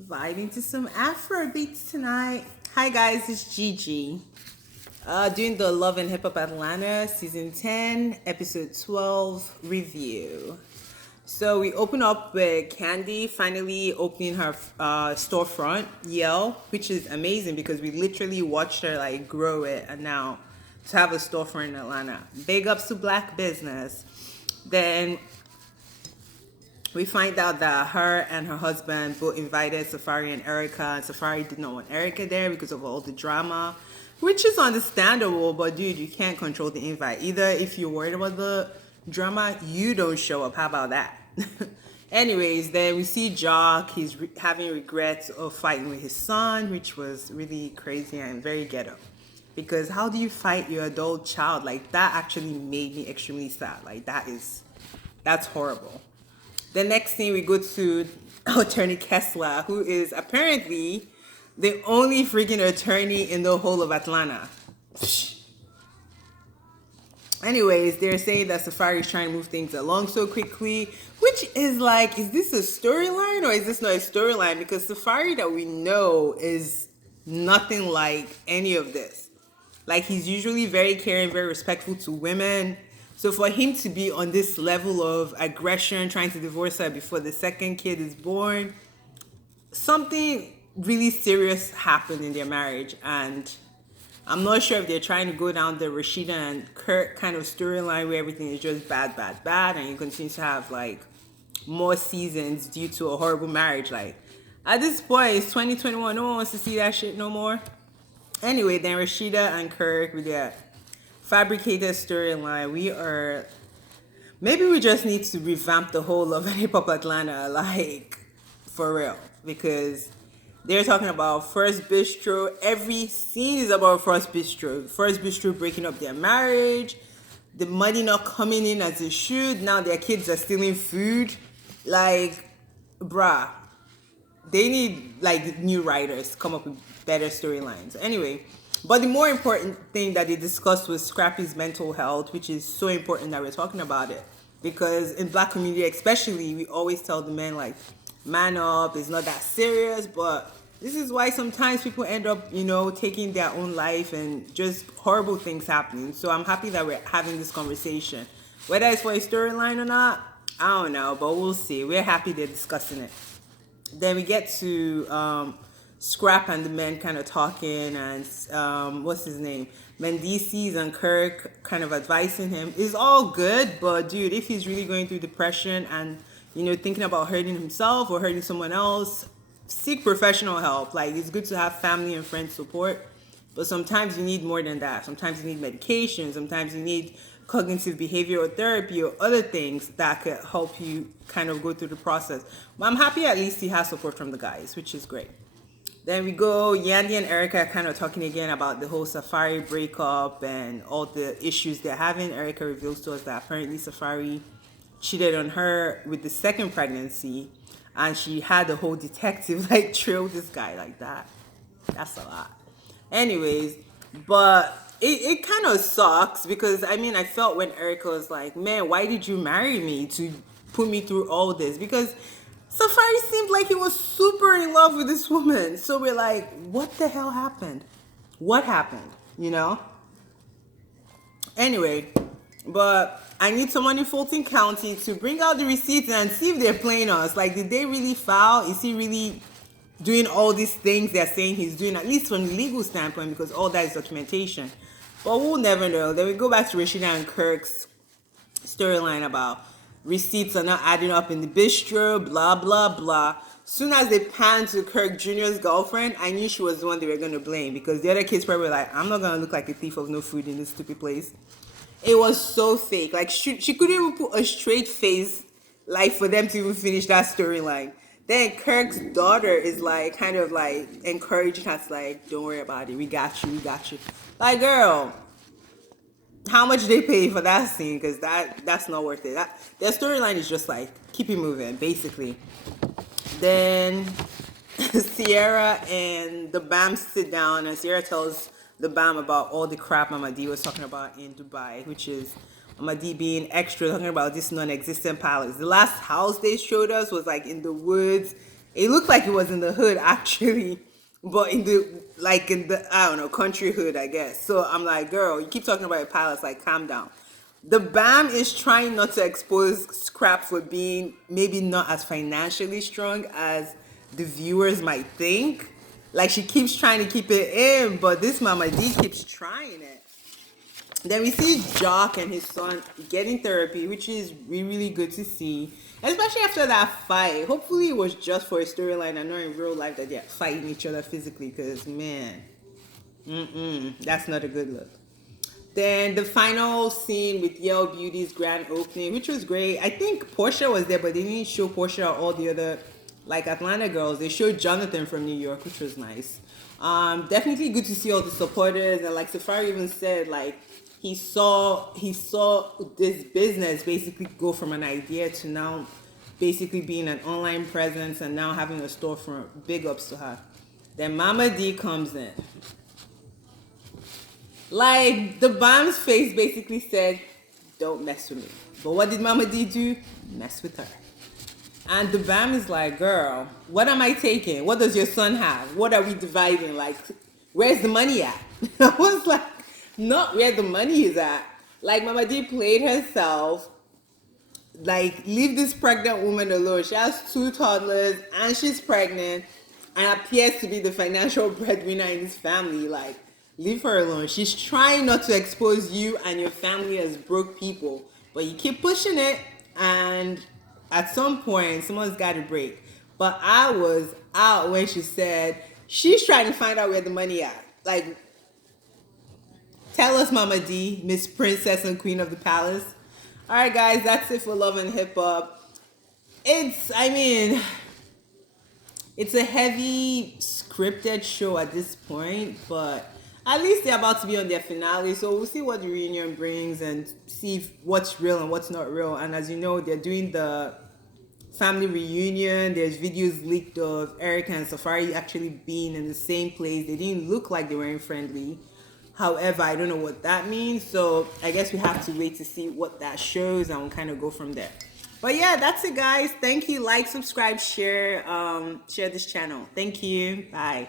Vibing to some Afro beats tonight. Hi guys, it's Gigi. Doing the Love and Hip Hop Atlanta season 10, episode 12 review. So we open up with Candy finally opening her storefront, Yelle, which is amazing because we literally watched her like grow it, and now to have a storefront in Atlanta. Big ups to Black business. Then we find out that her and her husband both invited Safaree and Erika, and Safaree did not want Erika there because of all the drama, which is understandable. But dude, you can't control the invite. Either if you're worried about the drama, you don't show up. How about that? Anyways, then we see Jock. He's having regrets of fighting with his son, which was really crazy and very ghetto. Because how do you fight your adult child? Like that actually made me extremely sad. Like that's horrible. The next thing we go to Attorney Kessler, who is apparently the only freaking attorney in the whole of Atlanta. Anyways, they're saying that Safaree is trying to move things along so quickly, which is like, is this a storyline or is this not a storyline? Because Safaree that we know is nothing like any of this. Like, he's usually very caring, very respectful to women. So for him to be on this level of aggression, trying to divorce her before the second kid is born, something really serious happened in their marriage. And I'm not sure if they're trying to go down the Rashida and Kurt kind of storyline where everything is just bad, bad, bad, and you continue to have like more seasons due to a horrible marriage. Like at this point, it's 2021. No one wants to see that shit no more. Anyway, then Rashida and Kirk with their fabricated storyline. Maybe we just need to revamp the whole of Hip Hop Atlanta, like for real, because they're talking about First Bistro. Every scene is about First Bistro. First Bistro breaking up their marriage, the money not coming in as it should. Now their kids are stealing food. Like, bruh, they need like new writers to come up with better storylines. Anyway, but the more important thing that they discussed was Scrappy's mental health, which is so important that we're talking about it. Because in Black community especially, we always tell the men like, man up, it's not that serious, but this is why sometimes people end up, taking their own life and just horrible things happening. So I'm happy that we're having this conversation. Whether it's for a storyline or not, I don't know, but we'll see. We're happy they're discussing it. Then we get to Scrap and the men kind of talking, and what's his name? Mendices and Kirk kind of advising him. It's all good, but dude, if he's really going through depression and thinking about hurting himself or hurting someone else, seek professional help. Like, it's good to have family and friends support, but sometimes you need more than that. Sometimes you need medication. Sometimes you need cognitive behavioral therapy or other things that could help you kind of go through the process. But I'm happy at least he has support from the guys, which is great. Then we go, Yandy and Erika kind of talking again about the whole Safaree breakup and all the issues they're having. Erika reveals to us that apparently Safaree cheated on her with the second pregnancy, and she had the whole detective like trail this guy like that. That's a lot. Anyways, but it kind of sucks because I felt when Erika was like, man, why did you marry me to put me through all this? Because Safaree seemed like he was super in love with this woman. So we're like, what the hell happened? What happened? Anyway, but I need someone in Fulton County to bring out the receipts and see if they're playing us. Like, did they really file? Is he really doing all these things they're saying he's doing, at least from the legal standpoint, because all that is documentation. But we'll never know. Then we go back to Rashida and Kirk's storyline about receipts are not adding up in the bistro, blah, blah, blah. Soon as they panned to Kirk Jr.'s girlfriend, I knew she was the one they were going to blame, because the other kids probably were like, I'm not going to look like a thief of no food in this stupid place. It was so fake. Like, she couldn't even put a straight face, like, for them to even finish that storyline. Then Kirk's daughter is like, kind of like encouraging us, like, don't worry about it. We got you. We got you. Like, girl, how much they pay for that scene? Because that's not worth it. Their storyline is just like, keep it moving, basically. Then Sierra and the BAM sit down, and Sierra tells the BAM about all the crap Mama D was talking about in Dubai, which is Mama D being extra, talking about this non-existent palace. The last house they showed us was like in the woods. It looked like it was in the hood actually, but in the I don't know, country hood, I guess. So I'm like, girl, you keep talking about a palace, like calm down. The BAM is trying not to expose Scrap for being maybe not as financially strong as the viewers might think. Like she keeps trying to keep it in, but this Mama D keeps trying it. Then we see Jock and his son getting therapy, which is really, really good to see. Especially after that fight. Hopefully it was just for a storyline and not in real life that they're fighting each other physically. Because, man, that's not a good look. Then the final scene with Yale Beauty's grand opening, which was great. I think Portia was there, but they didn't show Portia or all the other like Atlanta girls. They showed Jonathan from New York, which was nice. Definitely good to see all the supporters, and like Safaree even said, like he saw this business basically go from an idea to now basically being an online presence and now having a storefront. Big ups to her. Then Mama D comes in. Like the bomb's face basically said, "Don't mess with me." But what did Mama D do? Mess with her. And the BAM is like, girl, what am I taking? What does your son have? What are we dividing? Like, where's the money at? I was like, not where the money is at. Like, Mama D played herself. Like, leave this pregnant woman alone. She has 2 toddlers and she's pregnant and appears to be the financial breadwinner in this family. Like, leave her alone. She's trying not to expose you and your family as broke people, but you keep pushing it, and at some point, someone's got to break. But I was out when she said she's trying to find out where the money at. Like, tell us, Mama D, Miss Princess and Queen of the Palace. All right, guys, that's it for Love and Hip Hop. I mean, it's a heavy scripted show at this point, but at least they're about to be on their finale, so we'll see what the reunion brings and see what's real and what's not real. And as you know, they're doing the family reunion. There's videos leaked of Erika and Safaree actually being in the same place. They didn't look like they weren't friendly. However, I don't know what that means, so I guess we have to wait to see what that shows and we'll kind of go from there. But yeah, that's it, guys. Thank you. Like, subscribe, share this channel. Thank you. Bye.